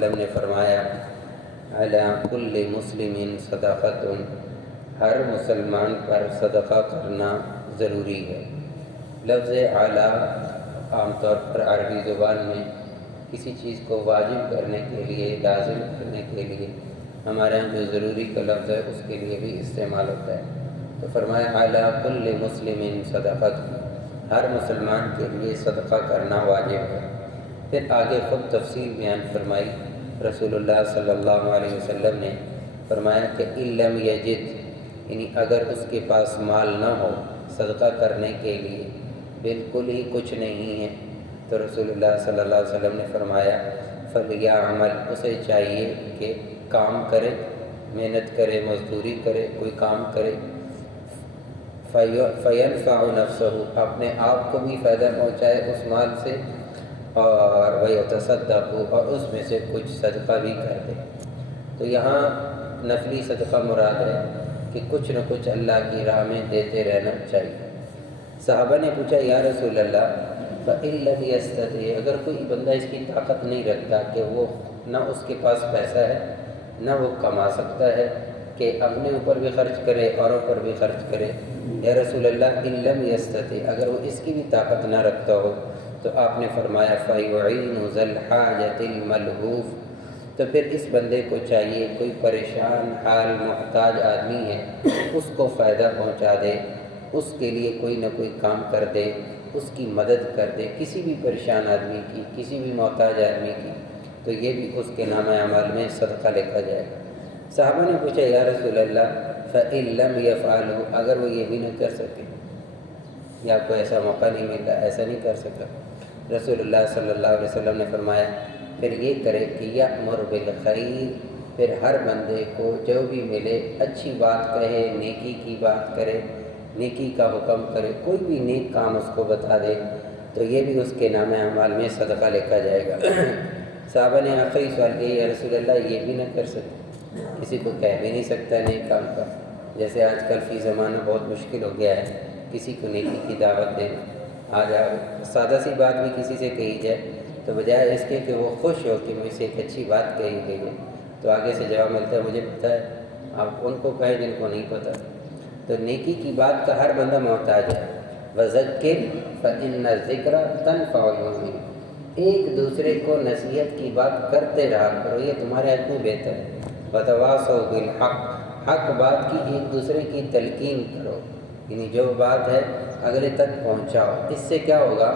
وسلم نے فرمایا علی کل مسلم صدقۃ، ہر مسلمان پر صدقہ کرنا ضروری ہے۔ لفظ اعلیٰ عام طور پر عربی زبان میں کسی چیز کو واجب کرنے کے لیے، لازم کرنے کے لیے، ہمارے یہاں جو ضروری کا لفظ ہے اس کے لیے بھی استعمال ہوتا ہے۔ تو فرمایا علی کل مسلم صدقۃ، ہر مسلمان کے لیے صدقہ کرنا واجب ہے۔ پھر آگے خود تفصیل بیان فرمائی۔ رسول اللہ صلی اللہ علیہ وسلم نے فرمایا کہ ان لم یجد، یعنی اگر اس کے پاس مال نہ ہو صدقہ کرنے کے لیے، بالکل ہی کچھ نہیں ہے، تو رسول اللہ صلی اللہ علیہ وسلم نے فرمایا فلیعمل، اسے چاہیے کہ کام کرے، محنت کرے، مزدوری کرے، کوئی کام کرے، فینفع نفسہ، اپنے آپ کو بھی فائدہ پہنچائے اس مال سے، اور ویتصدق، اور اس میں سے کچھ صدقہ بھی کر دے۔ تو یہاں نفلی صدقہ مراد ہے کہ کچھ نہ کچھ اللہ کی راہ میں دیتے رہنا چاہیے۔ صحابہ نے پوچھا یا رسول اللہ فإن لم يستطع، اگر کوئی بندہ اس کی طاقت نہیں رکھتا کہ وہ نہ اس کے پاس پیسہ ہے، نہ وہ کما سکتا ہے کہ اپنے اوپر بھی خرچ کرے، اوروں پر بھی خرچ کرے، یا رسول اللہ ان لم يستطع، اگر وہ اس کی بھی طاقت نہ رکھتا ہو، تو آپ نے فرمایا فَيُعِينُ ذَا الْحَاجَةِ الْمَلْهُوفِ، تو پھر اس بندے کو چاہیے، کوئی پریشان حال محتاج آدمی ہے، اس کو فائدہ پہنچا دے، اس کے لیے کوئی نہ کوئی کام کر دے، اس کی مدد کر دے، کسی بھی پریشان آدمی کی، کسی بھی محتاج آدمی کی، تو یہ بھی اس کے نام اعمال میں صدقہ لکھا جائے گا۔ صحابہ نے پوچھا یا رسول اللہ فإن لم يفعلوا، اگر وہ یہ بھی نہ کر سکے، یا کوئی ایسا موقع نہیں ملا، ایسا نہیں کر سکا، رسول اللہ صلی اللہ علیہ وسلم نے فرمایا پھر یہ کرے کہ یأمر بالخیر، پھر ہر بندے کو جو بھی ملے اچھی بات کہے، نیکی کی بات کرے، نیکی کا حکم کرے، کوئی بھی نیک کام اس کو بتا دے، تو یہ بھی اس کے نام اعمال میں صدقہ لکھا جائے گا۔ صحابہ نے آخری سوال کیا یا رسول اللہ یہ بھی نہ کر سکتے، کسی کو کہہ بھی نہیں سکتا نیک کام کا، جیسے آج کل فی زمانہ بہت مشکل ہو گیا ہے کسی کو نیکی کی دعوت دینا۔ آج سادہ سی بات بھی کسی سے کہی جائے تو بجائے اس کے کہ وہ خوش ہو کہ مجھ سے ایک اچھی بات کہی گئی ہے، تو آگے سے جواب ملتا ہے مجھے پتہ ہے، آپ ان کو کہیں جن کو نہیں پتہ۔ تو نیکی کی بات کا ہر بندہ محتاج ہے۔ وَذَكِّرْ فَإِنَّ الذِّكْرَ تَنفَعُ الْمُؤْمِنِينَ، ایک دوسرے کو نصیحت کی بات کرتے رہا کرو، یہ تمہارے حق میں بہتر ہے۔ وَتَوَاصَوْا بِالْحَقِّ، حق بات کی ایک دوسرے کی تلقین کرو، یعنی جو بات ہے اگلے تک پہنچاؤ، اس سے کیا ہوگا،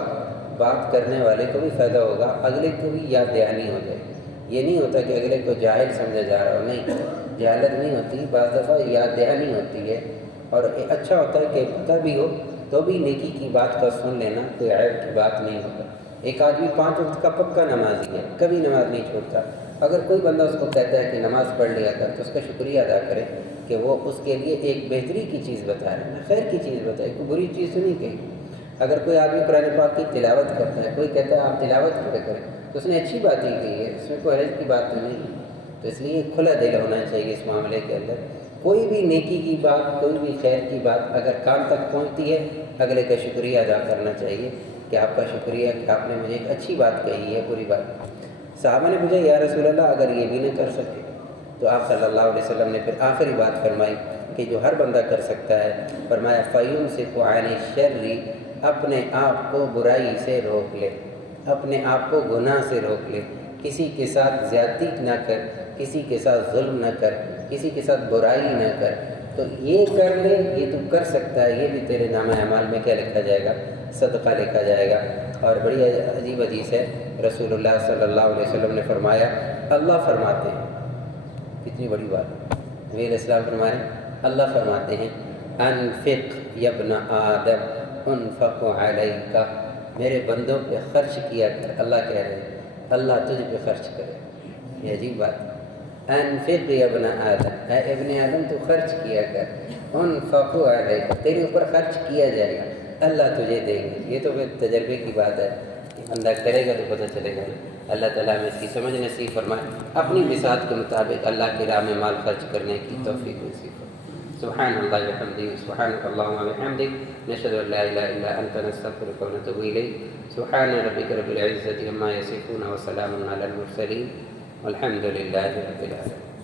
بات کرنے والے کو بھی فائدہ ہوگا، اگلے کو بھی یاد دہانی ہو جائے۔ یہ نہیں ہوتا کہ اگلے کو جاہل سمجھا جا رہا ہو، نہیں، جہالت نہیں ہوتی، بعض دفعہ یاد دہانی ہوتی ہے، اور اچھا ہوتا ہے کہ پتہ بھی ہو تو بھی نیکی کی بات کا سن لینا کوئی عیب کی بات نہیں ہوتا۔ ایک آدمی 5 وقت کا پکا نمازی ہے، کبھی نماز نہیں چھوڑتا، اگر کوئی بندہ اس کو کہتا ہے کہ نماز پڑھ لیا کر تو اس کا شکریہ ادا کرے کہ وہ اس کے لیے ایک بہتری کی چیز بتا رہے ہیں، خیر کی چیز بتائے، کوئی بری چیز تو نہیں کہی۔ اگر کوئی آدمی قرآن پاک کی تلاوت کرتا ہے، کوئی کہتا ہے آپ تلاوت کیا کریں، تو اس نے اچھی بات ہی کہی ہے، اس میں کوئی حرج کی بات تو نہیں ہے۔ تو اس لیے کھلا دل ہونا چاہیے اس معاملے کے اندر، کوئی بھی نیکی کی بات، کوئی بھی خیر کی بات اگر کام تک پہنچتی ہے، اگلے کا شکریہ ادا کرنا چاہیے کہ آپ کا شکریہ کہ آپ نے مجھے ایک اچھی بات کہی ہے، بری بات۔ صحابہ نے پوچھا یا رسول اللہ اگر یہ بھی نہ کر سکے، تو آپ صلی اللہ علیہ وسلم نے پھر آخری بات فرمائی کہ جو ہر بندہ کر سکتا ہے، فرمایا فَيُمْسِكُ عَنِ الشَّرِّ، اپنے آپ کو برائی سے روک لے، اپنے آپ کو گناہ سے روک لے، کسی کے ساتھ زیادتی نہ کر، کسی کے ساتھ ظلم نہ کر، کسی کے ساتھ برائی نہ کر، تو یہ کر لے، یہ تو کر سکتا ہے، یہ بھی تیرے نام اعمال میں کیا لکھا جائے گا، صدقہ لکھا جائے گا۔ اور بڑی عجیب حدیث ہے، رسول اللہ صلی اللہ علیہ وسلم نے فرمایا اللہ فرماتے ہیں، کتنی بڑی بات، نبی علیہ السلام فرمائے اللہ فرماتے ہیں انفق یا ابن آدم انفق علیک، میرے بندوں پہ خرچ کیا کر، اللہ کہہ رہے ہیں اللہ تجھ پہ خرچ کرے، یہ عجیب بات، انفق یا ابن آدم، اے ابن آدم تو خرچ کیا کر، انفق علیک، تیرے اوپر خرچ کیا جائے گا، اللہ تجھے دے گا۔ یہ تو پھر تجربے کی بات ہے، بندہ کرے گا تو پتہ چلے گا۔ اللہ تعالیٰ میں اس کی سمجھ نصیب فرمائے، اپنی بساط کے مطابق اللہ کی راہ میں مال خرچ کرنے کی توفیق نصیب فرمائے۔ سبحان اللہ وبحمدہ، سبحانک اللہم وبحمدک، نشہد ان لا الہ الا انت، نستغفرک ونتوب الیک۔ سبحان ربک رب العزۃ عما یصفون وسلام علی المرسلین الحمد للہ رب العالمین.